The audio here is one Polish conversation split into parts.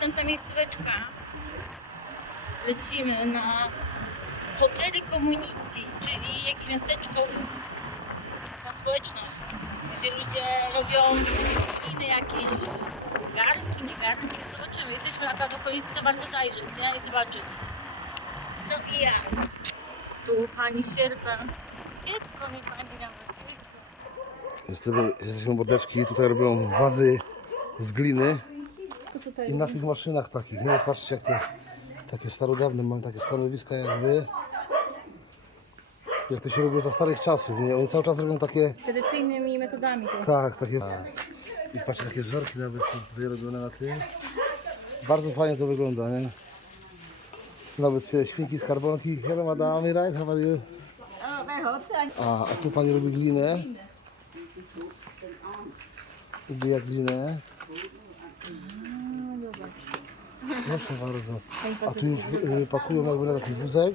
tamta miejscóweczka. Lecimy na hoteli community, czyli jakieś miasteczko na społeczność, gdzie ludzie robią gliny jakieś, garnki, nie garnki. Zobaczymy, jesteśmy akurat w okolicy, to warto zajrzeć, nie? I zobaczyć co i jak. Tu pani sierpa, dziecko, nie pani nawet. Jesteśmy, jesteśmy mordeczki, tutaj robią wazy z gliny i na tych maszynach takich, nie? Patrzcie jak te takie starodawne, mamy takie stanowiska jakby. Jak to się robiło za starych czasów, nie? Oni cały czas robią takie, Tradycyjnymi metodami to. tak, takie... I patrzcie, takie żarki nawet są tutaj robione na tym. Bardzo fajnie to wygląda, nie? Nawet się świnki z karbonki. Hello madam, right? How are you? A, a tu pani robi glinę. Wbija glinę. Proszę bardzo. A tu już y, pakują jakby na taki wózek.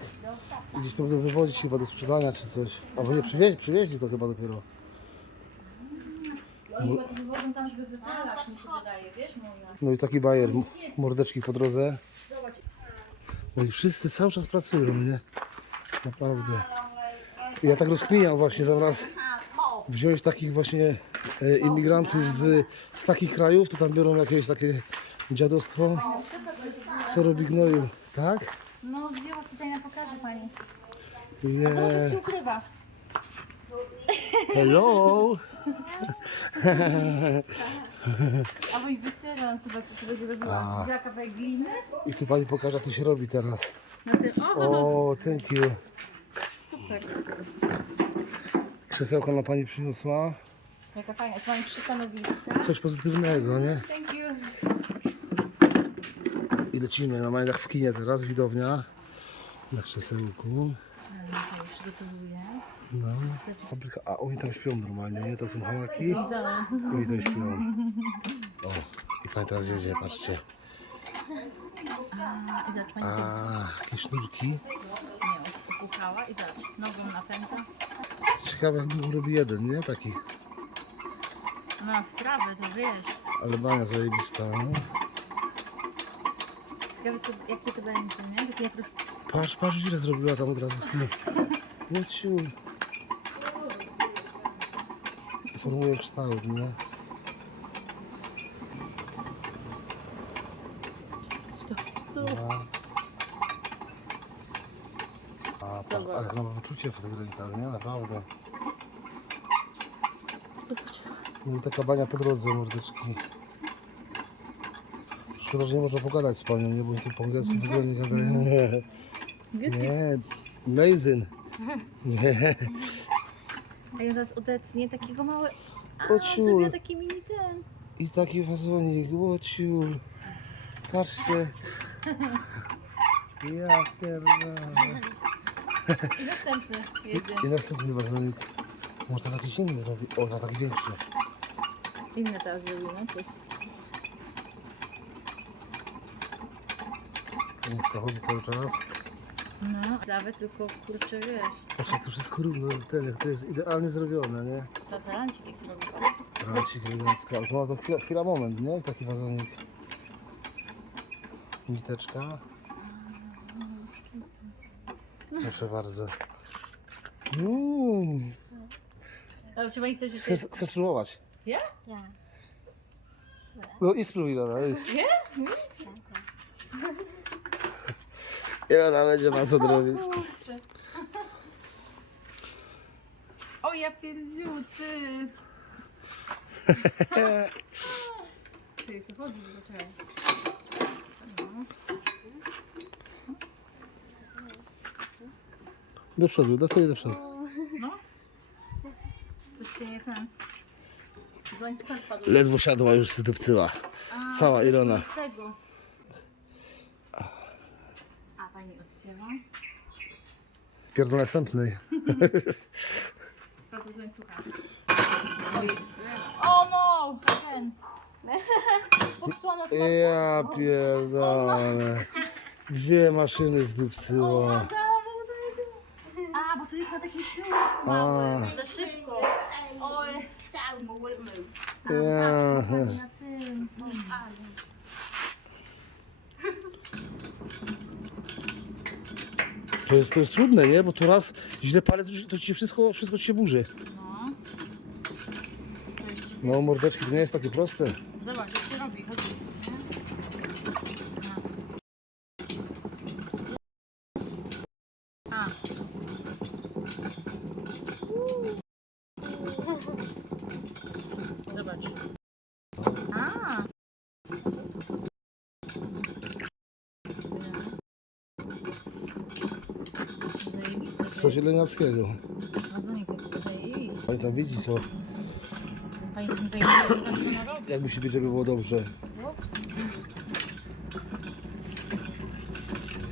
I gdzieś to będą wywozić chyba do sprzedania czy coś. Albo nie, przywieźli, przywieźli to chyba dopiero. Oni chyba to wywożą tam, żeby wypalać, mi się wydaje, wiesz. No i taki bajer, m- mordeczki po drodze. No i wszyscy cały czas pracują, nie? Naprawdę. I Ja tak rozkminiam właśnie zamiast wziąć takich właśnie e, imigrantów z, z takich krajów, to tam biorą jakieś takie dziadostwo. Co robi gnoju, tak? No, wzięła specjalnie pokażę pani. Nie. Co się ukrywa? Hello! A mój wycieram, zobaczyć, czy będzie robiła. Wzięła kawałek gliny. I tu pani pokaże, jak to się robi teraz. Na tym, o, O, thank you. super. Krzesełko na pani przyniosła. Jaka fajna, tu mamy trzy stanowiska. Coś pozytywnego, nie? Thank you. I lecimy na majach w kinie teraz, widownia. Na krzesełku. No, fabryka. A oni tam śpią normalnie, nie? To są hałaki. Oni tam śpią. O, i pani teraz jedzie, patrzcie. A, jakieś sznurki. nie upukała i zobacz, nogą napędza. Ciekawe, jak długo robi jeden, nie? Taki. No, w trawę, to wiesz. Ale bania zajebista, no. Ciekawe, co, jakie to będzie, nie? Takie jak roz... Patrz, patrz, źle zrobiła tam od razu tym. Łociu. Formuje kształt, nie? A, pa, ale no wyczucie w tych rękach, nie? Naprawdę. No i taka bania po drodze, mordeczki. Szkoda, że nie można pogadać z panią, nie? Bo tu po angielsku w ogóle nie gadają. Nie, nie. Amazing. Nie. A ja teraz odetnie takiego małe... A, Ociul. zrobiła taki mini ten. I taki wazonik, łociul. Patrzcie. Ja pierdolę. I następny jedzie. I następny wazonik. Może to jakiś inny zrobi. O, to taki większy. Inne teraz zrobił, no coś. Muszka chodzi cały czas. No, trawę tylko, kurczę, wiesz. Patrz, jak to wszystko równo, ten, jak to jest idealnie zrobione, nie? Tazarancik jaki robi. Rancik elegancko. Ale to ma to chwila, chwila moment, nie? Taki wazonik. Niteczka. Proszę bardzo. Mmm. Ale czy pani chce się Chcę, chcę spróbować. Ja? No i spróbuj, Lola. jest. Nie? I Lola będzie ma co robić. Kurczę. O ja ty. Ty, to chodzi do czego? Do przodu, do tyłu, do przodu. No. Coś się nie ten. Spadł. Ledwo siadła, już zdupcyła. Cała Ilona. Z tego. A pani odcięła? Pierdol następnej. Spadł z łańcucha. O no! Ten. Popsułam na. Ja pierdolę. Dwie maszyny zdupcyła. A, bo to jest na takim sznurku A. Za szybko. Oj. Ja. Na tym. To jest, to jest trudne, nie? Bo to raz źle palec, to ci się wszystko, wszystko ci się burzy. No. No mordeczki to nie jest takie proste. Zobacz, jak się robi, chodź. Zobacz. A. Taki zajebiście. Pani tam widzi co, Pani się zajmuje, tak jak musi być, żeby było dobrze.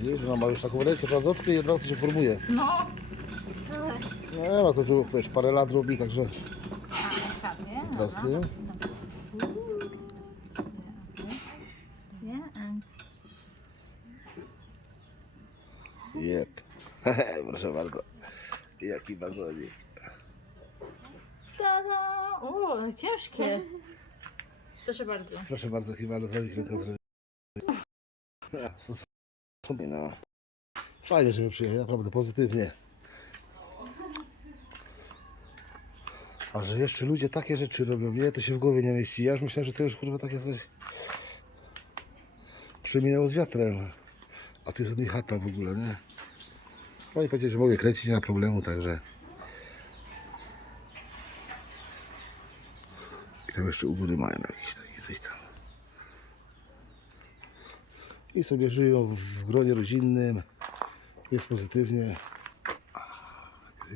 Widzisz, ona ma już taką rękę, prawdotkę i od razu się formuje. No. No, no to już wiesz, parę lat robi, także Delikatnie. teraz dobra. ty. Proszę bardzo. Jaki bazonik. tada! O, no ciężkie. Proszę bardzo. Proszę bardzo, chyba bazonik tylko zrobił. Sobie no. Fajnie, żeby przyjechać, naprawdę pozytywnie. A że jeszcze ludzie takie rzeczy robią, nie? To się w głowie nie mieści. Ja już myślałem, że to już kurwa takie coś przeminęło z wiatrem. A tu jest od nich chata w ogóle, nie? Oni powiedzieli, że mogę kręcić, nie ma problemu, także. I tam jeszcze u góry mają jakieś takie coś tam. I sobie żyją w gronie rodzinnym. Jest pozytywnie.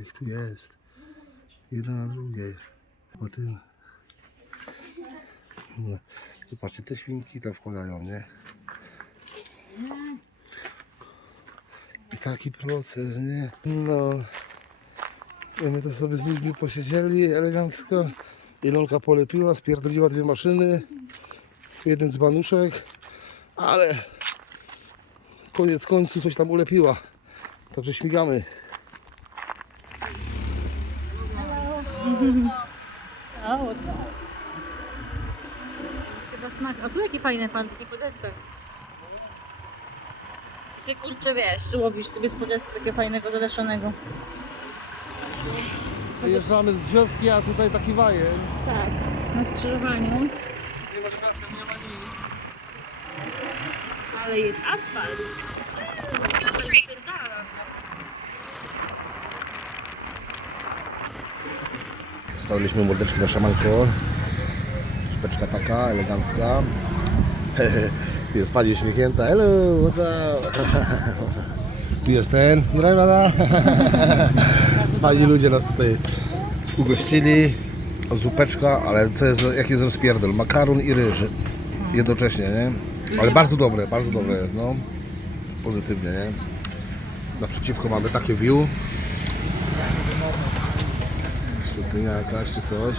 Ich tu jest. Jedna na drugiej. Po tym. No. Patrzcie, te świnki tam wkładają, nie? Taki proces, nie? No. I my to sobie z ludźmi posiedzieli elegancko. Ilonka polepiła, spierdoliła dwie maszyny. Jeden z banuszek. Ale koniec końców coś tam ulepiła. Także śmigamy. O, tak. Chyba smak. A tu jakie fajne taki podestek. Sobie kurczę, wiesz, łowisz sobie z podestu takiego fajnego, zadaszonego. Wyjeżdżamy z wioski, a tutaj taki wajen. Tak, na skrzyżowaniu. Nie ma światła, nie ma nic. Ale jest asfalt. Stawiliśmy mordeczki na szamanko. Szpeczka taka, elegancka. Tu jest pani uśmiechnięta. Hello, what's up? Tu jest ten. Rada. Fajni ludzie nas tutaj ugościli. Zupeczka, ale co jest, jaki jest rozpierdol? Makaron i ryż. Jednocześnie, nie? Ale bardzo dobre, bardzo dobre jest, no. Pozytywnie, nie? Naprzeciwko mamy takie view. Świątynia jakaś czy coś.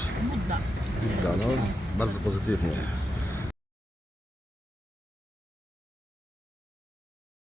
Budda, no. Bardzo pozytywnie.